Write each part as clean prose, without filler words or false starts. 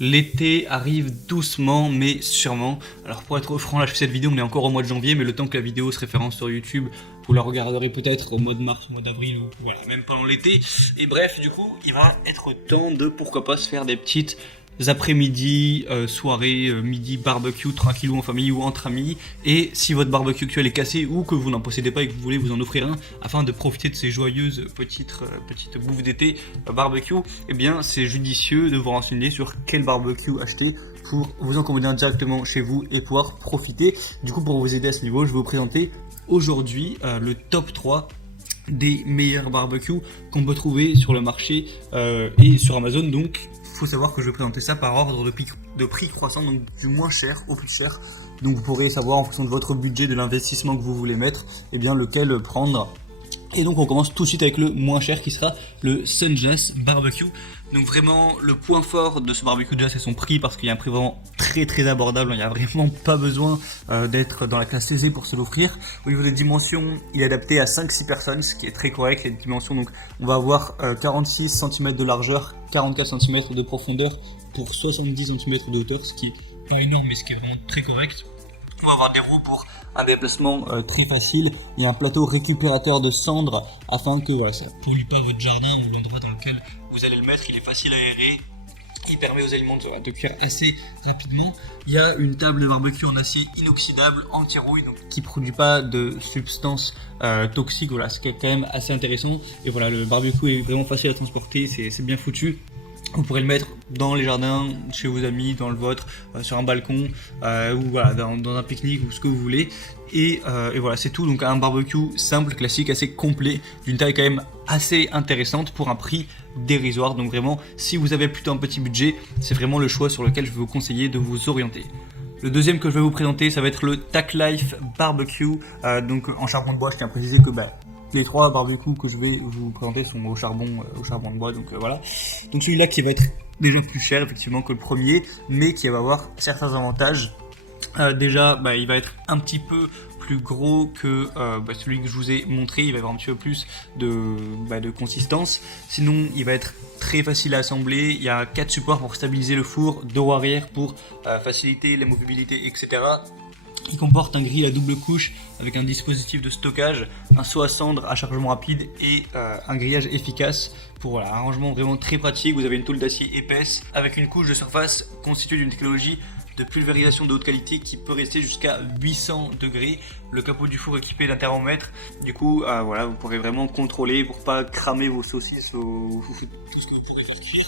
L'été arrive doucement mais sûrement. Alors pour être franc, là je fais cette vidéo, on est encore au mois de janvier, mais le temps que la vidéo se référence sur YouTube, vous la regarderez peut-être au mois de mars, au mois d'avril, ou voilà, même pendant l'été. Et bref, du coup, il va être temps de pourquoi pas se faire des petites après-midi, soirée, midi, barbecue, tranquillou en famille ou entre amis. Et si votre barbecue actuel est cassé ou que vous n'en possédez pas et que vous voulez vous en offrir un afin de profiter de ces joyeuses petites bouffes d'été barbecue, eh bien c'est judicieux de vous renseigner sur quel barbecue acheter pour vous en commander un directement chez vous et pouvoir profiter. Du coup, pour vous aider à ce niveau, je vais vous présenter aujourd'hui le top 3 des meilleurs barbecues qu'on peut trouver sur le marché et sur Amazon. Donc il faut savoir que je vais présenter ça par ordre de prix croissant, donc du moins cher au plus cher. Donc vous pourrez savoir en fonction de votre budget, de l'investissement que vous voulez mettre, et bien lequel prendre. Et donc on commence tout de suite avec le moins cher qui sera le Sunjazz Barbecue. Donc vraiment le point fort de ce barbecue déjà c'est son prix, parce qu'il y a un prix vraiment très abordable. Il n'y a vraiment pas besoin d'être dans la classe aisée pour se l'offrir. Au niveau des dimensions, il est adapté à 5-6 personnes, ce qui est très correct. Les dimensions, donc on va avoir 46 cm de largeur, 44 cm de profondeur pour 70 cm de hauteur, ce qui est pas énorme mais ce qui est vraiment très correct. On va avoir des roues pour un déplacement très facile et un plateau récupérateur de cendres afin que voilà, ça ne pollue pas votre jardin ou l'endroit dans lequel vous allez le mettre. Il est facile à aérer, il permet aux aliments de cuire assez rapidement. Il y a une table de barbecue en acier inoxydable, anti-rouille, donc qui ne produit pas de substances toxiques, voilà, ce qui est quand même assez intéressant. Et voilà, le barbecue est vraiment facile à transporter, c'est bien foutu. Vous pourrez le mettre dans les jardins, chez vos amis, dans le vôtre, sur un balcon, ou voilà, dans un pique-nique ou ce que vous voulez. Et voilà, c'est tout. Donc un barbecue simple, classique, assez complet, d'une taille quand même assez intéressante pour un prix dérisoire. Donc vraiment, si vous avez plutôt un petit budget, c'est vraiment le choix sur lequel je vais vous conseiller de vous orienter. Le deuxième que je vais vous présenter, ça va être le Tac Life Barbecue. Donc en charbon de bois, je tiens à préciser que les trois barbecues que je vais vous présenter sont au charbon de bois, donc voilà. Donc celui-là qui va être déjà plus cher effectivement que le premier, mais qui va avoir certains avantages. Déjà, il va être un petit peu plus gros que celui que je vous ai montré. Il va avoir un petit peu plus de consistance. Sinon, il va être très facile à assembler. Il y a 4 supports pour stabiliser le four, 2 roues arrière pour faciliter la mobilité, etc. Il comporte un grill à double couche avec un dispositif de stockage, un seau à cendre à chargement rapide et un grillage efficace pour un rangement vraiment très pratique. Vous avez une tôle d'acier épaisse avec une couche de surface constituée d'une technologie de pulvérisation de haute qualité qui peut rester jusqu'à 800 degrés. Le capot du four équipé d'un thermomètre. Du coup, voilà, vous pourrez vraiment contrôler pour pas cramer vos saucisses ou tout ce que vous pourrez faire cuire.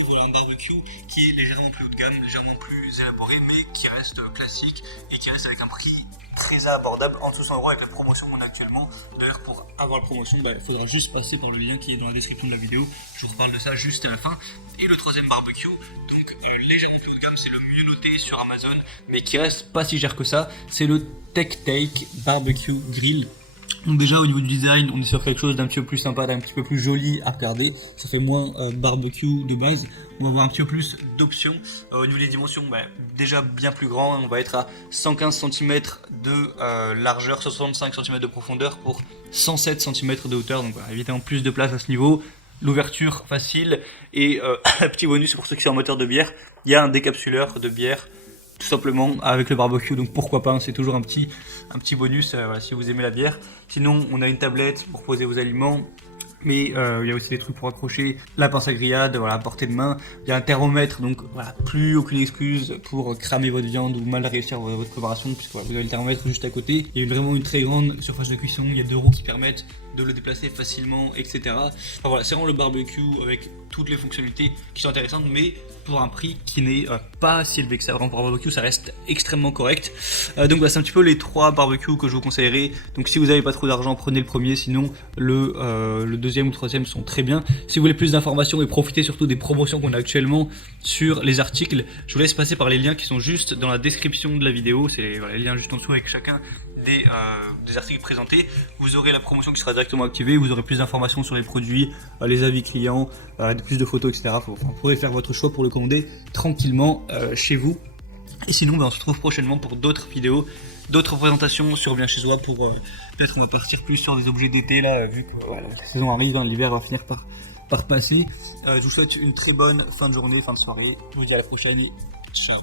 Et voilà, un barbecue qui est légèrement plus haut de gamme, légèrement plus élaboré, mais qui reste classique et qui reste avec un prix très abordable, en dessous de 100 € avec la promotion qu'on a actuellement. D'ailleurs, pour avoir la promotion, il faudra juste passer par le lien qui est dans la description de la vidéo. Je vous reparle de ça juste à la fin. Et le troisième barbecue, donc légèrement plus haut de gamme, c'est le mieux noté sur Amazon, mais qui reste pas si cher que ça, c'est le Tech Take Barbecue Grill. Donc déjà au niveau du design, on est sur quelque chose d'un petit peu plus sympa, d'un petit peu plus joli à regarder. Ça fait moins barbecue de base. On va avoir un petit peu plus d'options. Au niveau des dimensions, déjà bien plus grand. On va être à 115 cm de largeur, 65 cm de profondeur pour 107 cm de hauteur. Donc voilà, évidemment plus de place à ce niveau. L'ouverture facile et un petit bonus pour ceux qui sont amateurs de bière. Il y a un décapsuleur de bière tout simplement avec le barbecue, donc pourquoi pas, c'est toujours un petit bonus voilà, si vous aimez la bière. Sinon on a une tablette pour poser vos aliments, mais il y a aussi des trucs pour accrocher la pince à grillade, voilà, à portée de main. Il y a un thermomètre, donc voilà, plus aucune excuse pour cramer votre viande ou mal réussir votre préparation, puisque voilà, vous avez le thermomètre juste à côté. Il y a vraiment une très grande surface de cuisson, il y a 2 roues qui permettent de le déplacer facilement, etc. Enfin voilà, c'est vraiment le barbecue avec toutes les fonctionnalités qui sont intéressantes, mais pour un prix qui n'est pas si élevé que ça. Vraiment pour un barbecue, ça reste extrêmement correct. Donc voilà, c'est un petit peu les 3 barbecues que je vous conseillerais. Donc si vous n'avez pas trop d'argent, prenez le premier, sinon le deuxième ou le troisième sont très bien. Si vous voulez plus d'informations et profiter surtout des promotions qu'on a actuellement sur les articles, je vous laisse passer par les liens qui sont juste dans la description de la vidéo. C'est les liens juste en dessous avec chacun des articles présentés. Vous aurez la promotion qui sera directement activée, vous aurez plus d'informations sur les produits, les avis clients, plus de photos, etc. Vous pourrez faire votre choix pour le commander tranquillement chez vous. Et sinon, on se retrouve prochainement pour d'autres vidéos, d'autres présentations sur Bien Chez Soi. Pour peut-être on va partir plus sur des objets d'été là, vu que la saison arrive, l'hiver va finir par par passer. Je vous souhaite une très bonne fin de journée, fin de soirée. Je vous dis à la prochaine et ciao.